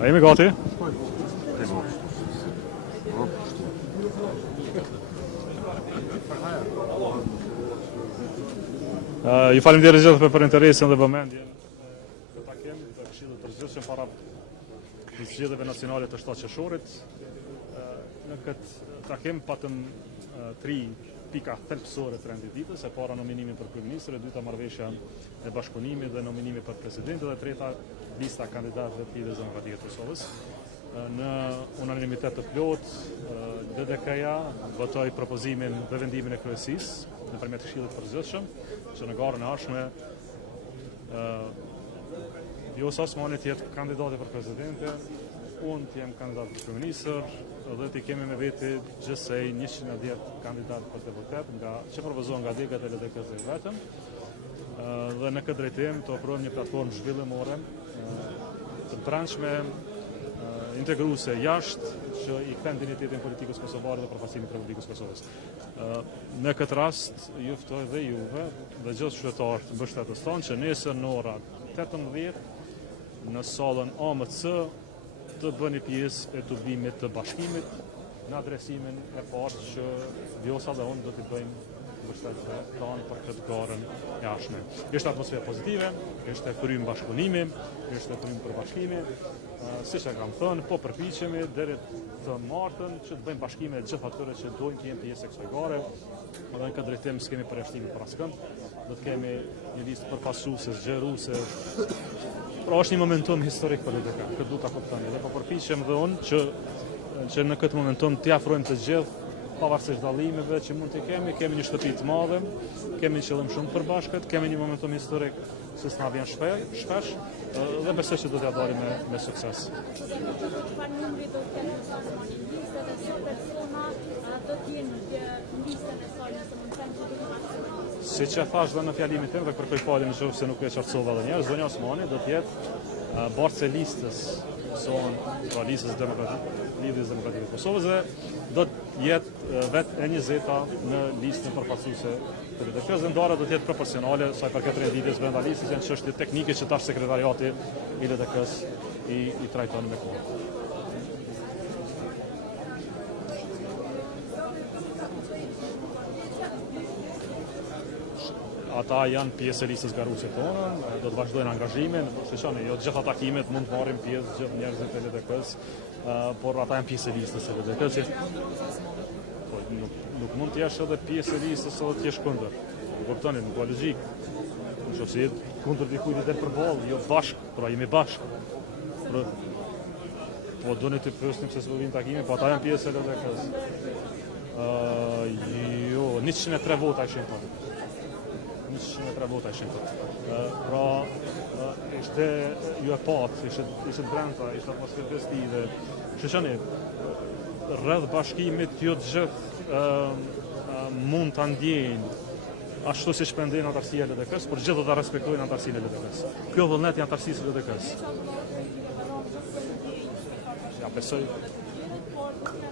A jemi gati? Ju faleminderit gjithë për interesin dhe vëmendjen të takimit të Këshillit Përgjithshëm para zgjedhjeve nacionale të 7 qershorit. Në këtë takim patëm 3 pika thelbësore të rendititës: e para nominimi për kryeministër, e dyta marrëveshja e bashkëpunimit dhe nominimi për president, dhe e treta lista kandidatëve të Lidhjes Demokratike të Kosovës. Në unanimitet të plot, DDK-ja votoi propozimin dhe vendimin e kryesisë nëpërmjet Këshillit Përgjithshëm, që në garën e ardhshme Vjosa Osmani të jetë kandidati për presidente, unë të jem kandidat për kryeministër, dhe të kemi me veti gjithsej 110 kandidat për deputet, që propozohen nga degat e LDK-s dhe vetëm. Dhe në këtë drejtim të ofrojmë një platformë zhvillimore të brendshme, integruese jashtë, që i kthen dinjitetin politikës kosovare dhe përfaqësimin e politikës Kosovës. Në këtë rast ju ftoj dhe juve dhe gjithë qytetarët të mbështetës tonë që nesër në orat 18 në sallën AMC të bëni pjesë e tubimit të bashkimit në adresimin e parë që Vjosa dhe unë do t'i bëjmë mbështetësve tanë për këtë garën e ardhshme. Ishte atmosferë pozitive, ishte krym bashkëpunimi, ishte krym përbashkimi. Siç e kam thënë, po përpiqemi deri të martën që të bëjmë bashkime të gjithë atyre që dojnë të jenë pjesë e kësaj gare. Dhe në këtë drejtim s'kemi përjashtime për askënd. Do të kemi një listë përfaqësuese, zgjeruese. Pra është një momentum historik për LDK, këtë du ta kuptoni. Dhe po përpiqem dhe unë që në këtë momentum t'i afrojmë të gjithë, pavarësisht dallimeve që mund të kemi një shtëpi të madhe, kemi një qëllim shumë përbashkët, kemi një momentum historik që s'na vjen shpesh, dhe besoj që do t'ja dalim me sukses. Si që thash dhe në fjalimin tim, dhe kërkoj falje në qoftë se nuk e qartësova edhe njerë, zonja Osmani do t'jetë bartës e listës, pra listës Lidhjes Demokratike të Kosovës, dhe do t'jetë vetë e 20-ta në listën përfaqësuese të LDK-s, dhe ndara do t'jetë proporcionale sa i përket renditjes brenda listës, janë çështje teknike që tash sekretariati i LDK-s i trajton me kohë. Ata janë pjesë e listës garuese tonë, do të vazhdojnë angazhimin, shqoni, jo gjitha takimet mund të marrin pjesë gjithë njerëzit e LDK-s, por ata janë pjesë e listës e LDK-s. Nuk mund të jesh edhe pjesë e listës edhe të jesh kundër. Kuptoni, nuk ka logjik. Nëse je kundër dikujt i del përballë, jo bashkë, pra jemi bashkë. Po doni të pyesni pse s'po vinë takime, po ata janë pjesë e LDK-s. Jo, 103 vota ishin këtu. 103 vota ishin këtu. Pra, ishte ju e patë, ishte brenda, ishte atmosferë festive. Shqoni, rreth bashkimit jo të gjithë mund të ndjejnë ashtu si shpendejnë antarësia e LDK-s, por gjithë do të respektojnë antarësinë e LDK-s. Kjo vullnet i antarësisë e LDK-s. Ja,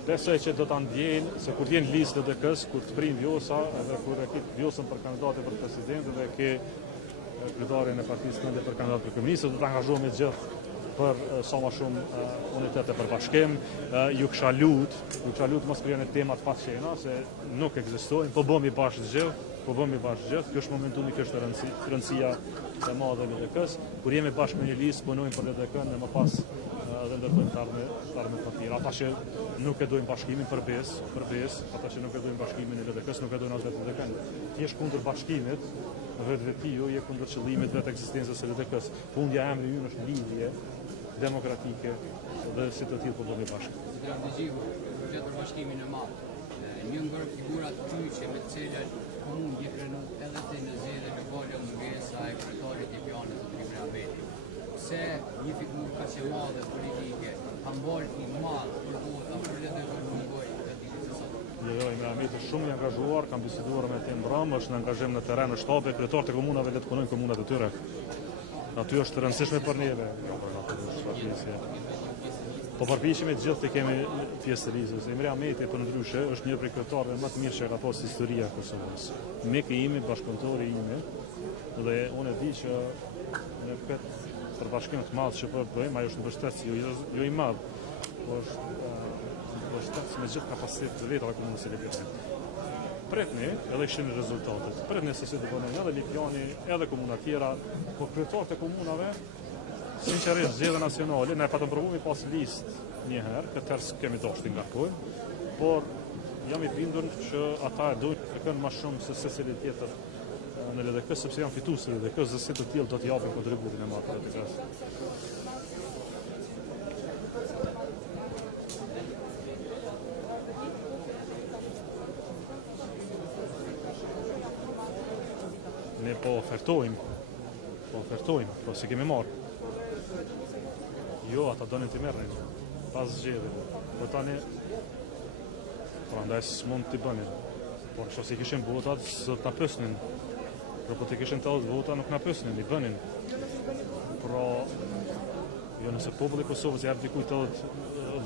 besoj që do të ndjejnë, se kur t'jenë listë LDK-s, kur të prinë Vjosa, edhe kur e kitë Vjosën për kandidate për president, dhe ke kryetarën e partisë tënde për kandidat për kryeministër, do të angazhohemi gjithë për sa më shumë unitete për bashkim. Ju kisha lut mos krijoni temat pa qena, se nuk ekzistojnë, po bëmi bashkë gjithë. Kjo është momentumi, kjo është rëndësia e madhe e LDK-s. Kur jemi bashkë me një listë, punojmë për LDK-n dhe më pas dhe ndërtojmë të ardhme të tjera. Ata që nuk e dojnë bashkimin përbes, ata që nuk e dojnë bashkimin e LDK-s, nuk e dojnë as vetë LDK-n. Ti je kundër bashkimit, vetiu je kundër qëllimit vetë ekzistencës së LDK-s. Fundja e emri ynë është lidhje demokratike dhe si të tillë po bëhemi bashkë. Për bashkimin e madh. Një nga figurat kyçe me të cilat mund të krenu edhe të në zgjedhje lokale mungesa e kryetarit të Pianës së Tribunit Ahmeti. Pse një figurë kaq e madhe politike ka mbarë i madh për vota për LDK mungoj politikës së sotme? Jo, Imre Ahmeti është shumë i angazhuar, kam biseduar me Tim Bram, është në angazhim në terren në shtabe, kryetarët e komunave le të punojnë komunat e tyre. Aty është e rëndësishme për neve. Po përpiqemi gjithë të kemi pjesë të listës. Imre Ahmeti për ndryshe është një prej kryetarëve më të mirë që ka pasur historia e Kosovës. Meke imi, bashkëpunëtori imi, dhe unë e di që në këtë përbashkim të madh që po bëjmë, ajo është mbështetës jo i madh, por është mbështetës me gjithë kapacitetet e vetë të komunës së Lipjanit. Pretni edhe kishim rezultatet. Pretni se si të bënen edhe Lipjani, edhe komuna tjera, por kryetarët e komunave, sinqerisht zgjedhje nacionale, ne patëm provuar pas listë një herë, këtë herë kemi dashur të ngarkojmë, por jam i bindur që ata e dojnë të kënë më shumë se secili tjetër në LDK, sepse janë fitues në LDK, dhe si të tillë do të japin kontributin e madh për atë rast. Ne po ofertojmë, po se kemi marrë. Jo, ata donin të merrin pas zgjedhjeve. Po tani prandaj s'mund t'i bënin. Por nëse kishin votat, s'do ta pyesnin. Por po të kishin të vota, nuk na pyesnin, i bënin. Pra, jo nëse populli i Kosovës jep dikujt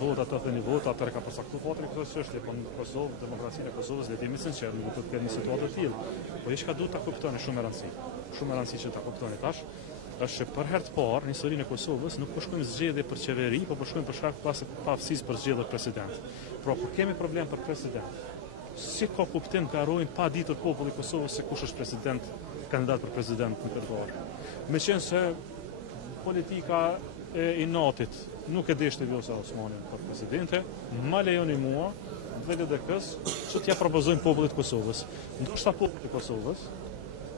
vota, të thënë vota, atëherë ka përcaktuar fatrin këtë çështje, po në Kosovë, demokracinë e Kosovës, le të jemi sinqertë, nuk do të ketë një situatë të tillë. Po çka duhet ta kuptoni shumë e rëndësishme. Shumë e rëndësishme që ta kuptoni tash, është që për herë të parë në historinë e Kosovës nuk po shkojmë zgjedhje për qeveri, po shkojmë për shkak të pavësisë për zgjedhje president. Pra, po kemi problem për president. Si ka kuptim të harrojmë pa ditur populli i Kosovës se kush është president, kandidat për president në këtë varë. Meqense politika e inatit nuk e deshte Vjosa Osmanin për presidente, ma lejoni mua dhe LDK-s që t'ja propozojmë popullit Kosovës. Ndoshta popullit Kosovës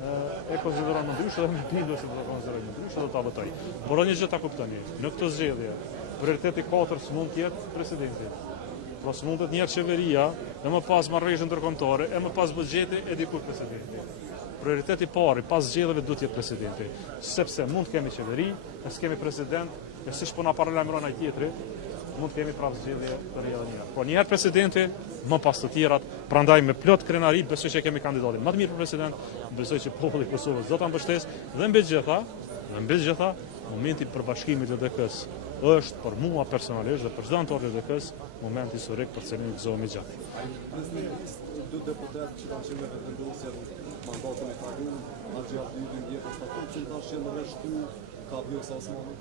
e konsideron më ndryshe dhe me bindur se do ta konsideroj më ndryshe dhe ta votoj. Por një gjë ta kuptoni, në këtë zgjedhje prioriteti 4 s'mund të jetë presidenti. Pra s'mund të jetë qeveria, e më pas marrëveshje ndërkombëtare, e më pas buxheti e diku presidenti. Prioriteti i parë pas zgjedhjeve duhet të jetë presidenti, sepse mund të kemi qeveri, ne s'kemi president, e siç po na paralajmëron ai tjetri, mund të kemi prapë zgjedhje të reja dhe njëra. Po një herë presidenti, më pas të tjerat, prandaj me plot krenari besoj që kemi kandidatin më të mirë për president, besoj që populli i Kosovës do ta mbështesë dhe mbi të gjitha, momenti i përbashkimit të LDK-s është për mua personalisht dhe për çdo anëtar të LDK-s moment historik për cilin gëzohemi gjatë. Dy deputet që kanë qenë në vendosje mandatin e kaluar, Axhia Dydin djetër statut që kanë qenë rreshtu ka Vjosa Osmani.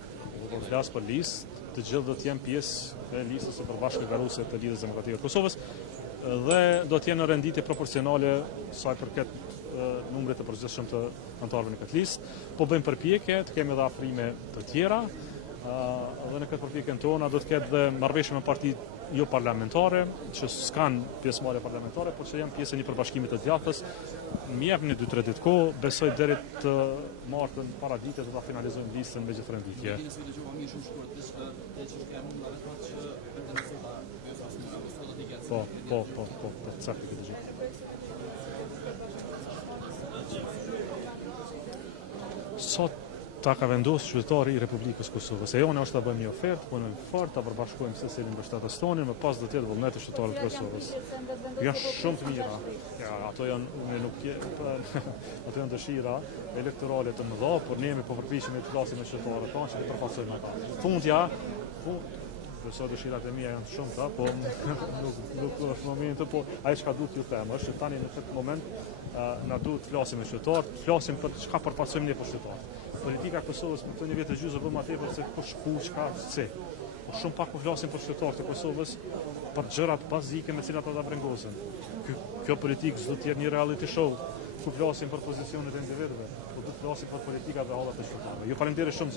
Po flas për listë, të gjithë do të jenë pjesë e listës së përbashkëgaruese të Lidhjes Demokratike të Kosovës dhe do të jenë në renditje proporcionale sa i përket numrit të përgjithshëm të anëtarëve në këtë listë. Po bëjmë përpjekje, të kemi edhe afrime të tjera dhe në këtë përpjekjen tona do të ketë dhe marrëveshje me parti jo parlamentare, që s'kan pjesëmarrje parlamentare, por që janë pjesë e një përbashkimi të djathtës. Më jepni 2-3 ditë kohë, besoj deri të martën para ditës do ta finalizojmë listën me gjithë renditje. Po, saktë këtë gjë. Sot ta ka vendosur qytetari i Republikës Kosovës. E jone është ta bëjmë një ofertë, punojmë fort, ta përbashkojmë secilin mbështetës tonin, më pas do të jetë vullneti qytetarëve të Kosovës. Janë shumë të mira. Ja, ato janë dëshira elektorale të mëdha, por ne po përpiqemi të flasim me qytetarët tonë që të përfaqësojmë ata. Fundja, besoj dëshirat e mia janë shumë ta, po nuk është momenti, po ai çka duhet ju them është që tani në këtë moment na duhet të flasim me qytetarët, flasim për çka përfaqësojmë ne për qytetarët. Politika e Kosovës për këtë një vit e gjysmë bë më tepër se kush ku çka si. Po shumë pak po flasim për qytetarët e Kosovës, për gjërat bazike me cilat ata brengosen. Kjo politikë s'do të jetë një reality show ku flasim për pozicionet e individëve, po do të flasim për politikat e hallat e qytetarëve. Ju falenderoj shumë.